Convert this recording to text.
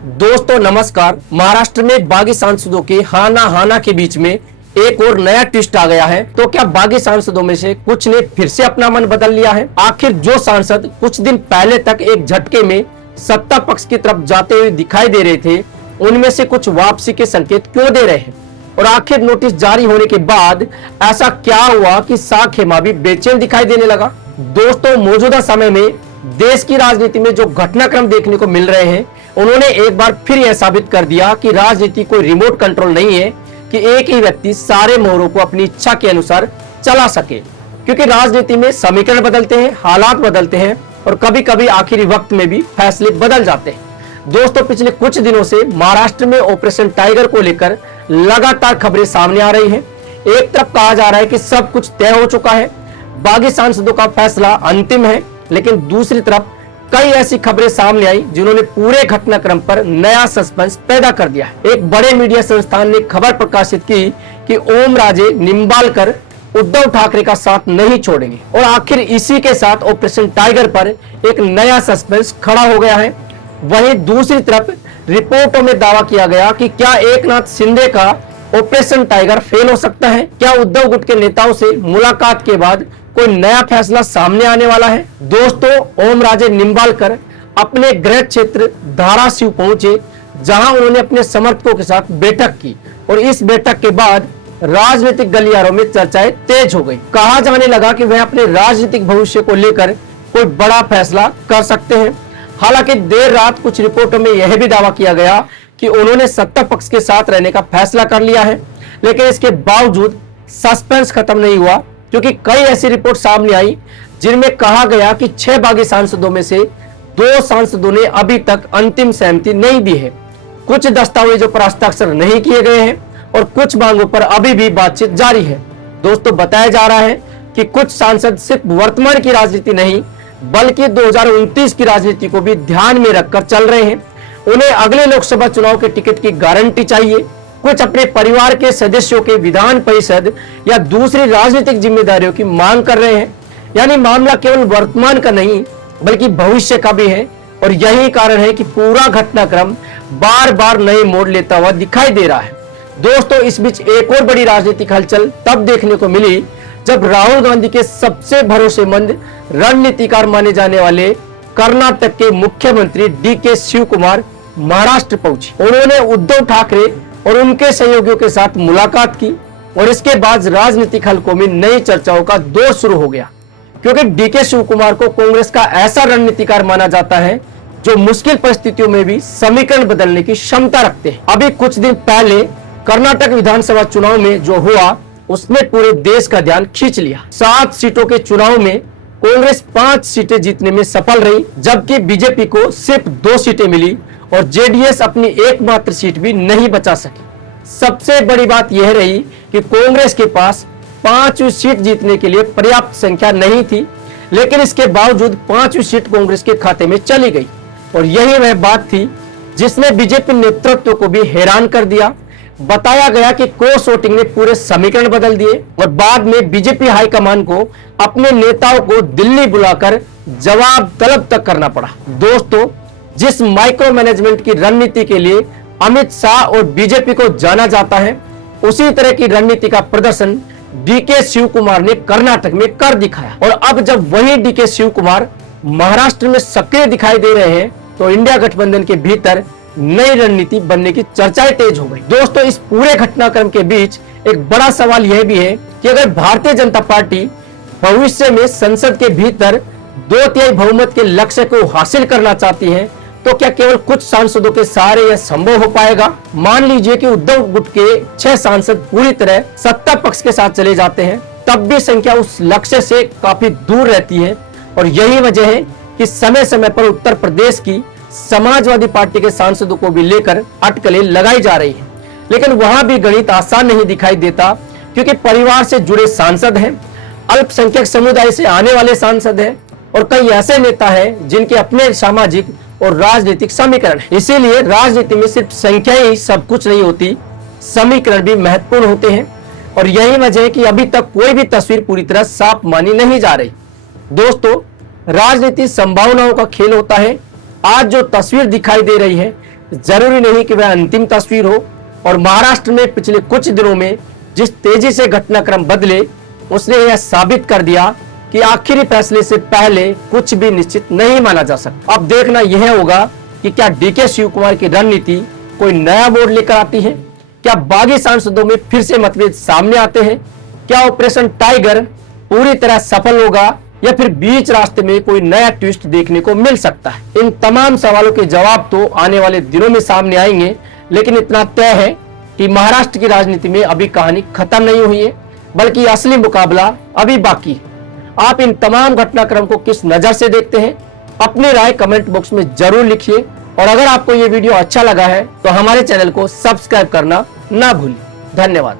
दोस्तों नमस्कार। महाराष्ट्र में बागी सांसदों के हाना के बीच में एक और नया ट्विस्ट आ गया है। तो क्या बागी सांसदों में से कुछ ने फिर से अपना मन बदल लिया है? आखिर जो सांसद कुछ दिन पहले तक एक झटके में सत्ता पक्ष की तरफ जाते हुए दिखाई दे रहे थे, उनमें से कुछ वापसी के संकेत क्यों दे रहे हैं? और आखिर नोटिस जारी होने के बाद ऐसा क्या हुआ कि साख हेमा भी बेचैन दिखाई देने लगा? दोस्तों, मौजूदा समय में देश की राजनीति में जो घटनाक्रम देखने को मिल रहे हैं, उन्होंने एक बार फिर यह साबित कर दिया कि राजनीति कोई रिमोट कंट्रोल नहीं है कि एक ही व्यक्ति सारे मोहरों को अपनी इच्छा के अनुसार चला सके। क्योंकि राजनीति में समीकरण बदलते हैं, हालात बदलते हैं और कभी कभी आखिरी वक्त में भी फैसले बदल जाते हैं। दोस्तों, पिछले कुछ दिनों से महाराष्ट्र में ऑपरेशन टाइगर को लेकर लगातार खबरें सामने आ रही हैं। एक तरफ कहा जा रहा है कि सब कुछ तय हो चुका है, बागी सांसदों का फैसला अंतिम है, लेकिन दूसरी तरफ कई ऐसी खबरें सामने आई जिन्होंने पूरे घटनाक्रम पर नया सस्पेंस पैदा कर दिया है। एक बड़े मीडिया संस्थान ने खबर प्रकाशित की कि ओम राजे निंबालकर उद्धव ठाकरे का साथ नहीं छोड़ेंगे और आखिर इसी के साथ ऑपरेशन टाइगर पर एक नया सस्पेंस खड़ा हो गया है। वहीं दूसरी तरफ रिपोर्टों में दावा किया गया कि क्या एकनाथ शिंदे का ऑपरेशन टाइगर फेल हो सकता है? क्या उद्धव गुट के नेताओं से मुलाकात के बाद कोई नया फैसला सामने आने वाला है? दोस्तों, ओम राजे निंबालकर अपने गृह क्षेत्र धाराशिव पहुंचे, जहां उन्होंने अपने समर्थकों के साथ बैठक की और इस बैठक के बाद राजनीतिक गलियारों में चर्चाएं तेज हो गई। कहा जाने लगा कि वह अपने राजनीतिक भविष्य को लेकर कोई बड़ा फैसला कर सकते हैं। हालांकि देर रात कुछ रिपोर्टों में यह भी दावा किया गया कि उन्होंने सत्ता पक्ष के साथ रहने का फैसला कर लिया है, लेकिन इसके बावजूद सस्पेंस खत्म नहीं हुआ, क्योंकि कई ऐसी रिपोर्ट सामने आई जिनमें कहा गया कि 6 बागी सांसदों में से 2 सांसदों ने अभी तक अंतिम सहमति नहीं दी है। कुछ दस्तावेजों पर हस्ताक्षर नहीं किए गए हैं और कुछ मांगों पर अभी भी बातचीत जारी है। दोस्तों, बताया जा रहा है कि कुछ सांसद सिर्फ वर्तमान की राजनीति नहीं बल्कि 2029 की राजनीति को भी ध्यान में रखकर चल रहे हैं। उन्हें अगले लोकसभा चुनाव के टिकट की गारंटी चाहिए। कुछ अपने परिवार के सदस्यों के विधान परिषद या दूसरी राजनीतिक जिम्मेदारियों की मांग कर रहे हैं। यानी मामला केवल वर्तमान का नहीं बल्कि भविष्य का भी है और यही कारण है कि पूरा घटनाक्रम बार बार नए मोड़ लेता हुआ दिखाई दे रहा है। दोस्तों, इस बीच एक और बड़ी राजनीतिक हलचल तब देखने को मिली जब राहुल गांधी के सबसे भरोसेमंद रणनीतिकार माने जाने वाले कर्नाटक के मुख्यमंत्री DK शिव कुमार महाराष्ट्र पहुंचे। उन्होंने उद्धव ठाकरे और उनके सहयोगियों के साथ मुलाकात की और इसके बाद राजनीतिक हलकों में नई चर्चाओं का दौर शुरू हो गया, क्योंकि DK शिव कुमार को कांग्रेस का ऐसा रणनीतिकार माना जाता है जो मुश्किल परिस्थितियों में भी समीकरण बदलने की क्षमता रखते हैं। अभी कुछ दिन पहले कर्नाटक विधानसभा चुनाव में जो हुआ उसने पूरे देश का ध्यान खींच लिया। 7 सीटों के चुनाव में कांग्रेस 5 सीटें जीतने में सफल रही, जबकि बीजेपी को सिर्फ 2 सीटें मिली और जेडीएस अपनी एकमात्र सीट भी नहीं बचा सकी। सबसे बड़ी बात यह रही कि कांग्रेस के पास 5वीं सीट जीतने के लिए पर्याप्त संख्या नहीं थी, लेकिन इसके बावजूद 5वीं सीट कांग्रेस के खाते में चली गई और यही वह बात थी जिसने बीजेपी नेतृत्व को भी हैरान कर दिया। बताया गया कि क्रॉस वोटिंग ने पूरे समीकरण बदल दिए और बाद में बीजेपी हाईकमान को अपने नेताओं को दिल्ली बुलाकर जवाब तलब तक करना पड़ा। दोस्तों, जिस माइक्रो मैनेजमेंट की रणनीति के लिए अमित शाह और बीजेपी को जाना जाता है, उसी तरह की रणनीति का प्रदर्शन DK शिव कुमार ने कर्नाटक में कर दिखाया। और अब जब वही DK शिव कुमार महाराष्ट्र में सक्रिय दिखाई दे रहे हैं, तो इंडिया गठबंधन के भीतर नई रणनीति बनने की चर्चाएं तेज हो गई। दोस्तों, इस पूरे घटनाक्रम के बीच एक बड़ा सवाल यह भी है कि अगर भारतीय जनता पार्टी भविष्य में संसद के भीतर 2/3 बहुमत के लक्ष्य को हासिल करना चाहती है, तो क्या केवल कुछ सांसदों के सहारे यह संभव हो पाएगा? मान लीजिए कि उद्धव गुट के 6 सांसद पूरी तरह सत्ता पक्ष के साथ चले जाते हैं, तब भी संख्या उस लक्ष्य से काफी दूर रहती है और यही वजह है कि समय समय पर उत्तर प्रदेश की समाजवादी पार्टी के सांसदों को भी लेकर अटकलें लगाई जा रही है। लेकिन वहां भी गणित आसान नहीं दिखाई देता, क्योंकि परिवार से जुड़े सांसद हैं, अल्पसंख्यक समुदाय से आने वाले सांसद हैं और कई ऐसे नेता हैं जिनके अपने सामाजिक और राजनीतिक समीकरण है। इसीलिए राजनीति में सिर्फ संख्या ही सब कुछ नहीं होती, समीकरण भी महत्वपूर्ण होते हैं और यही वजह है कि अभी तक कोई भी तस्वीर पूरी तरह साफ मानी नहीं जा रही। दोस्तों, राजनीति संभावनाओं का खेल होता है। आज जो तस्वीर दिखाई दे रही है जरूरी नहीं कि वह अंतिम तस्वीर हो। और महाराष्ट्र में पिछले कुछ दिनों में जिस तेजी से घटनाक्रम बदले, उसने यह साबित कर दिया कि आखिरी फैसले से पहले कुछ भी निश्चित नहीं माना जा सकता। अब देखना यह होगा कि क्या डीके शिव कुमार की रणनीति कोई नया मोड़ लेकर आती है, क्या बागी सांसदों में फिर से मतभेद सामने आते हैं, क्या ऑपरेशन टाइगर पूरी तरह सफल होगा या फिर बीच रास्ते में कोई नया ट्विस्ट देखने को मिल सकता है। इन तमाम सवालों के जवाब तो आने वाले दिनों में सामने आएंगे, लेकिन इतना तय है कि महाराष्ट्र की राजनीति में अभी कहानी खत्म नहीं हुई है, बल्कि असली मुकाबला अभी बाकी है। आप इन तमाम घटनाक्रम को किस नजर से देखते हैं, अपनी राय कमेंट बॉक्स में जरूर लिखिए। और अगर आपको ये वीडियो अच्छा लगा है तो हमारे चैनल को सब्सक्राइब करना ना भूलिए। धन्यवाद।